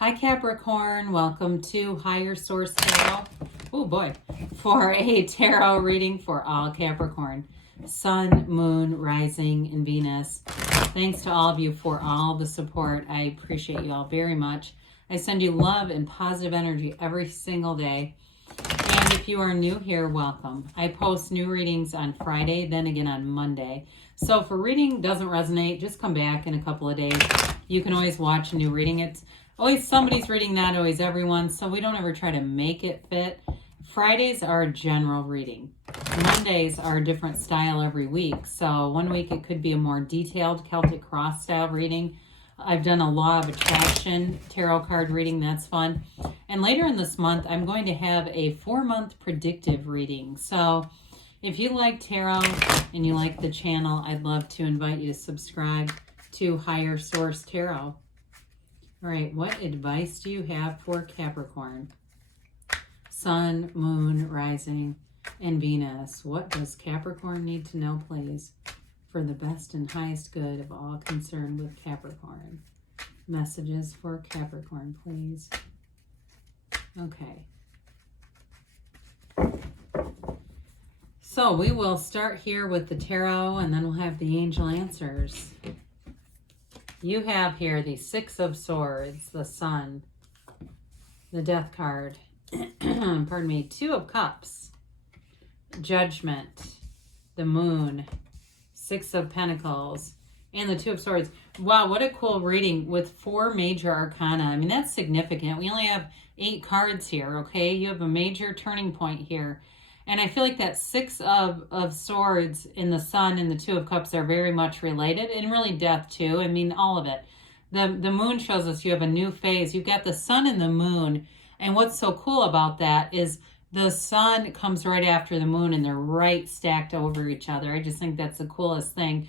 Hi Capricorn, welcome to Higher Source Tarot. Oh boy, for a tarot reading for all Capricorn. Sun, Moon, Rising, and Venus. Thanks to all of you for all the support. I appreciate you all very much. I send you love and positive energy every single day. And if you are new here, welcome. I post new readings on Friday, then again on Monday. So if a reading doesn't resonate, just come back in a couple of days. You can always watch a new reading. It's always somebody's reading, not always everyone, so we don't ever try to make it fit. Fridays are a general reading. Mondays are a different style every week. So one week it could be a more detailed Celtic cross style reading. I've done a law of attraction tarot card reading. That's fun. And later in this month, I'm going to have a 4-month predictive reading. So if you like tarot and you like the channel, I'd love to invite you to subscribe to Higher Source Tarot. All right, what advice do you have for Capricorn? Sun, Moon, Rising, and Venus. What does Capricorn need to know, please, for the best and highest good of all concerned with Capricorn? Messages for Capricorn, please. Okay. So we will start here with the tarot, and then we'll have the angel answers. You have here the Six of Swords, the Sun, the Death card, pardon me, Two of Cups, Judgment, the Moon, Six of Pentacles, and the Two of Swords. Wow, what a cool reading with 4 major arcana. I mean, that's significant. We only have 8 cards here, okay? You have a major turning point here. And I feel like that Six of Swords in the Sun and the Two of Cups are very much related, and really Death too. I mean, all of it. The Moon shows us you have a new phase. You've got the Sun and the Moon, and what's so cool about that is the Sun comes right after the Moon, and they're right stacked over each other. I just think that's the coolest thing.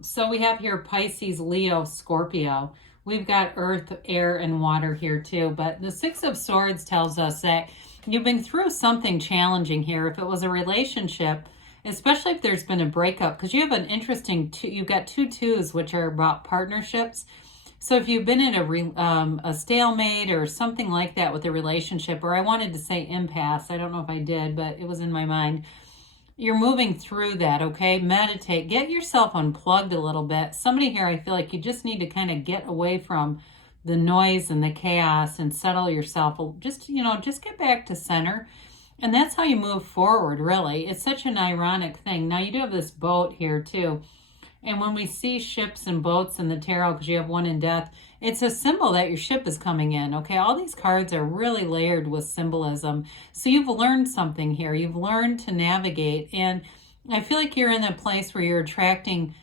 So we have here Pisces, Leo, Scorpio. We've got Earth, Air, and Water here too. But the Six of Swords tells us that you've been through something challenging here. If it was a relationship, especially if there's been a breakup, because you have an interesting, you've got 2 twos, which are about partnerships. So if you've been in a stalemate or something like that with a relationship, or I wanted to say impasse, I don't know if I did, but it was in my mind. You're moving through that, okay? Meditate. Get yourself unplugged a little bit. Somebody here, I feel like you just need to kind of get away from the noise and the chaos and settle yourself. Just, just get back to center. And that's how you move forward, really. It's such an ironic thing. Now, you do have this boat here, too. And when we see ships and boats in the tarot, because you have one in Death, it's a symbol that your ship is coming in, okay? All these cards are really layered with symbolism. So you've learned something here. You've learned to navigate. And I feel like you're in a place where you're attracting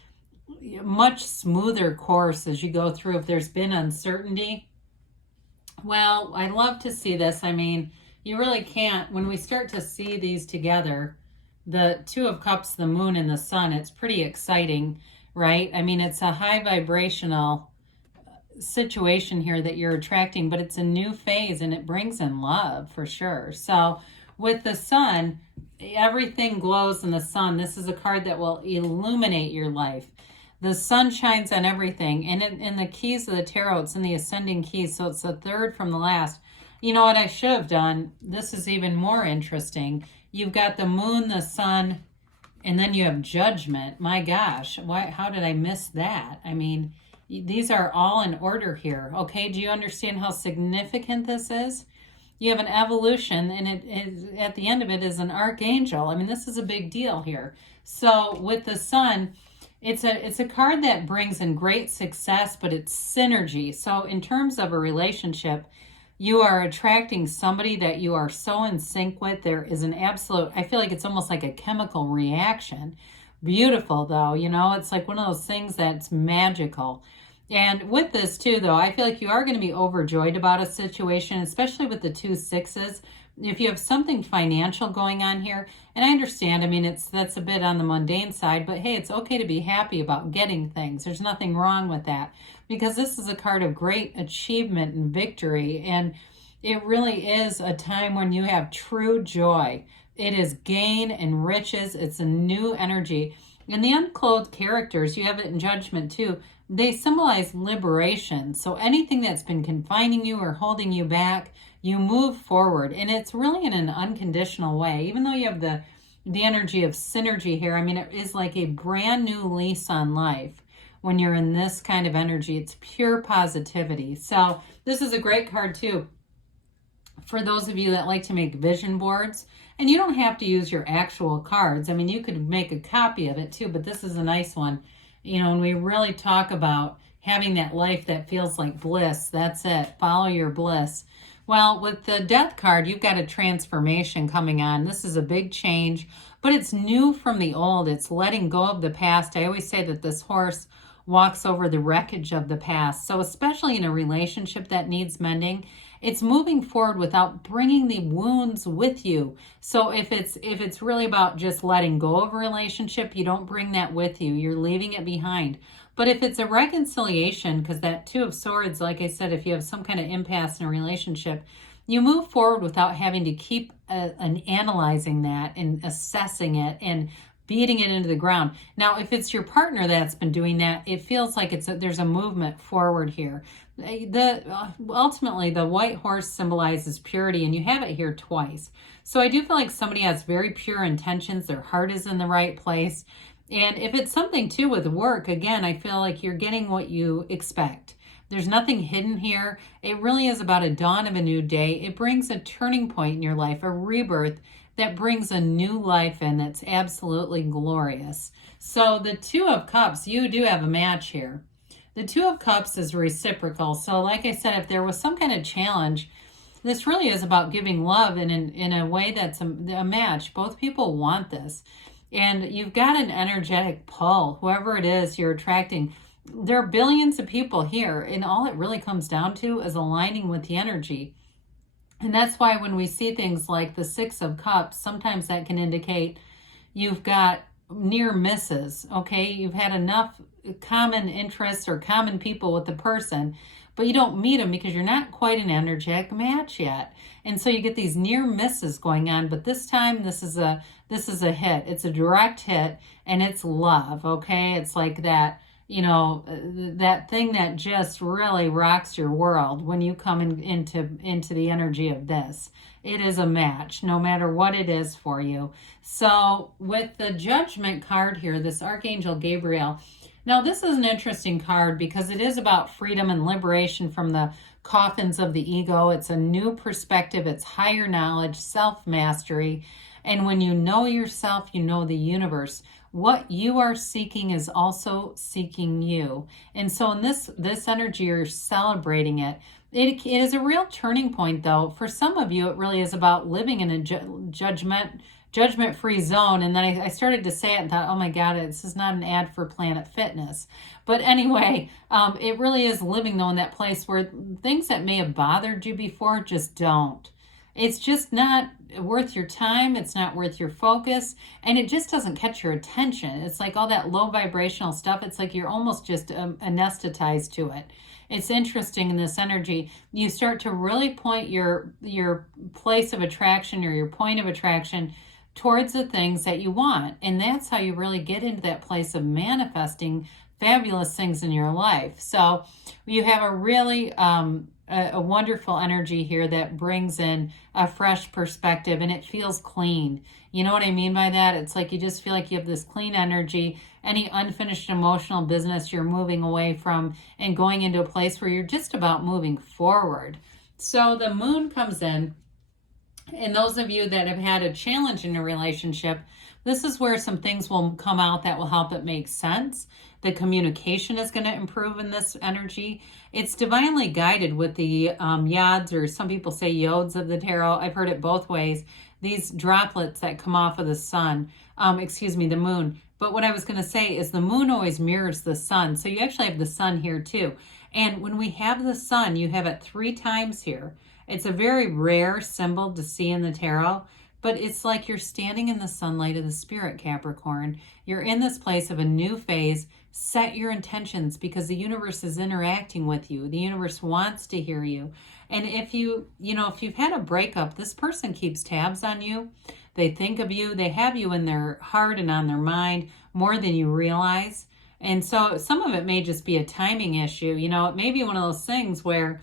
much smoother course as you go through. If there's been uncertainty, well, I love to see this. I mean, you really can't. When we start to see these together, the Two of Cups, the Moon, and the Sun, it's pretty exciting, right? I mean, it's a high vibrational situation here that you're attracting, but it's a new phase and it brings in love for sure. So with the Sun, everything glows in the Sun. This is a card that will illuminate your life. The sun shines on everything. And in the keys of the tarot, it's in the ascending keys, so it's the third from the last. You know what I should have done? This is even more interesting. You've got the Moon, the Sun, and then you have Judgment. My gosh, how did I miss that? I mean, these are all in order here. Okay, do you understand how significant this is? You have an evolution, and it is, at the end of it is an archangel. I mean, this is a big deal here. So with the Sun, it's a card that brings in great success, but it's synergy. So in terms of a relationship, you are attracting somebody that you are so in sync with. There is an absolute, I feel like it's almost like a chemical reaction. Beautiful, though. It's like one of those things that's magical. And with this, too, though, I feel like you are going to be overjoyed about a situation, especially with the 2 sixes. If you have something financial going on here, and I understand, I mean, that's a bit on the mundane side, but hey, it's okay to be happy about getting things. There's nothing wrong with that, because this is a card of great achievement and victory, and it really is a time when you have true joy. It is gain and riches. It's a new energy. And the unclothed characters, you have it in Judgment too. they symbolize liberation. So anything that's been confining you or holding you back, you move forward. And it's really in an unconditional way. Even though you have the energy of synergy here, I mean, it is like a brand new lease on life. When you're in this kind of energy, it's pure positivity. So this is a great card too for those of you that like to make vision boards. And you don't have to use your actual cards. I mean, you could make a copy of it too, but this is a nice one. You know, when we really talk about having that life that feels like bliss, that's it. Follow your bliss. Well, with the Death card, you've got a transformation coming on. This is a big change, but it's new from the old. It's letting go of the past. I always say that this horse walks over the wreckage of the past. So especially in a relationship that needs mending, it's moving forward without bringing the wounds with you. So if it's really about just letting go of a relationship, you don't bring that with you. You're leaving it behind. But if it's a reconciliation, because that Two of Swords, like I said, if you have some kind of impasse in a relationship, you move forward without having to keep analyzing that and assessing it and beating it into the ground. Now, if it's your partner that's been doing that, it feels like there's a movement forward here. Ultimately, the white horse symbolizes purity, and you have it here twice. So I do feel like somebody has very pure intentions. Their heart is in the right place. And if it's something too with work, again, I feel like you're getting what you expect. There's nothing hidden here. It really is about a dawn of a new day. It brings a turning point in your life, a rebirth that brings a new life in that's absolutely glorious. So the Two of Cups, you do have a match here. The Two of Cups is reciprocal. So like I said, if there was some kind of challenge, this really is about giving love in a way that's a match. Both people want this. And you've got an energetic pull, whoever it is you're attracting. There are billions of people here, and all it really comes down to is aligning with the energy. And that's why when we see things like the Six of Cups, sometimes that can indicate you've got near misses, okay? You've had enough common interests or common people with the person, but you don't meet them because you're not quite an energetic match yet. And so you get these near misses going on, but this time this is a hit. It's a direct hit, and it's love, okay? It's like that, you know, that thing that just really rocks your world when you come into the energy of this. It is a match, no matter what it is for you. So with the Judgment card here, this Archangel Gabriel, now this is an interesting card because it is about freedom and liberation from the coffins of the ego. It's a new perspective. It's higher knowledge, self-mastery. And when you know yourself, you know the universe. What you are seeking is also seeking you. And so in this energy, you're celebrating it. It is a real turning point, though. For some of you, it really is about living in a judgment-free zone. And then I started to say it and thought, oh my God, this is not an ad for Planet Fitness. But anyway, it really is living, though, in that place where things that may have bothered you before just don't. It's just not worth your time. It's not worth your focus. And it just doesn't catch your attention. It's like all that low vibrational stuff. It's like you're almost just anesthetized to it. It's interesting in this energy. You start to really point your place of attraction or your point of attraction towards the things that you want. And that's how you really get into that place of manifesting fabulous things in your life. So you have a really a wonderful energy here that brings in a fresh perspective, and it feels clean. You know what I mean by that? It's like you just feel like you have this clean energy. Any unfinished emotional business you're moving away from and going into a place where you're just about moving forward. So the Moon comes in, and those of you that have had a challenge in a relationship, this is where some things will come out that will help it make sense. The communication is going to improve in this energy. It's divinely guided with the yods, or some people say yods of the tarot. I've heard it both ways. These droplets that come off of the sun, the moon. But what I was going to say is the moon always mirrors the sun. So you actually have the sun here too. And when we have the sun, you have it 3 times here. It's a very rare symbol to see in the tarot, but it's like you're standing in the sunlight of the spirit, Capricorn. You're in this place of a new phase. Set your intentions because the universe is interacting with you. The universe wants to hear you. And if if you've had a breakup, this person keeps tabs on you. They think of you. They have you in their heart and on their mind more than you realize. And so some of it may just be a timing issue. You know, it may be one of those things where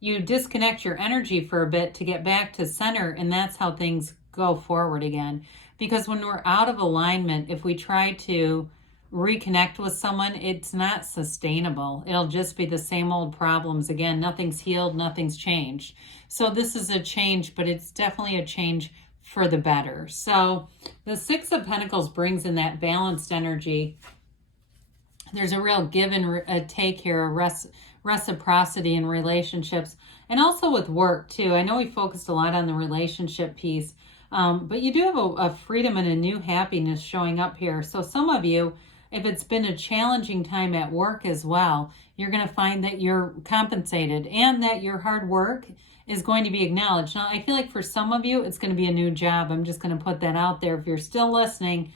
you disconnect your energy for a bit to get back to center, and that's how things go forward again. Because when we're out of alignment, if we try to reconnect with someone, it's not sustainable. It'll just be the same old problems again. Nothing's healed, nothing's changed. So this is a change, but it's definitely a change for the better. So the Six of Pentacles brings in that balanced energy. There's a real give and take here, a reciprocity in relationships, and also with work too. I know we focused a lot on the relationship piece, but you do have a freedom and a new happiness showing up here. So some of you, if it's been a challenging time at work as well, you're going to find that you're compensated and that your hard work is going to be acknowledged. Now, I feel like for some of you, it's going to be a new job. I'm just going to put that out there. If you're still listening,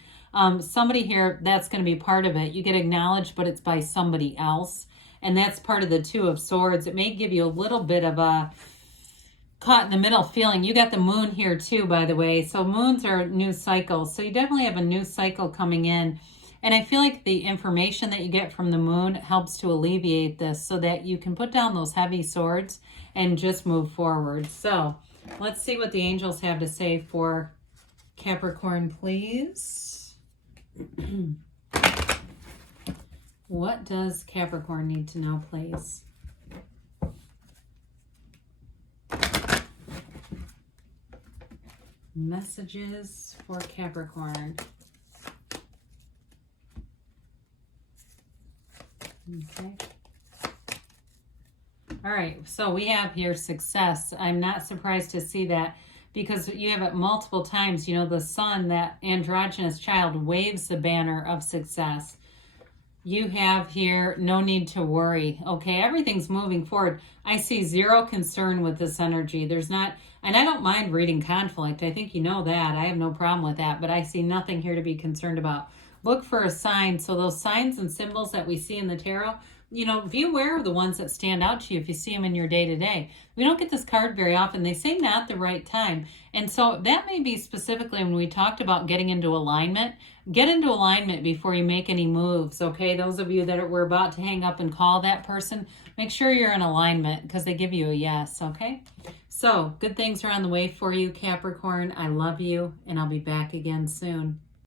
somebody here, that's going to be part of it. You get acknowledged, but it's by somebody else. And that's part of the Two of Swords. It may give you a little bit of a caught in the middle feeling. You got the moon here too, by the way. So moons are new cycles. So you definitely have a new cycle coming in. And I feel like the information that you get from the moon helps to alleviate this so that you can put down those heavy swords and just move forward. So let's see what the angels have to say for Capricorn, please. What does Capricorn need to know, please? Messages for Capricorn. Okay. All right, so we have here success. I'm not surprised to see that because you have it multiple times. You know, the sun, that androgynous child, waves the banner of success. You have here no need to worry. Okay, everything's moving forward. I see zero concern with this energy. There's not, and I don't mind reading conflict. I think you know that. I have no problem with that, but I see nothing here to be concerned about. Look for a sign. So those signs and symbols that we see in the tarot, you know, be aware of the ones that stand out to you if you see them in your day-to-day. We don't get this card very often. They say not the right time. And so that may be specifically when we talked about getting into alignment. Get into alignment before you make any moves, okay? Those of you that were about to hang up and call that person, make sure you're in alignment because they give you a yes, okay? So good things are on the way for you, Capricorn. I love you, and I'll be back again soon.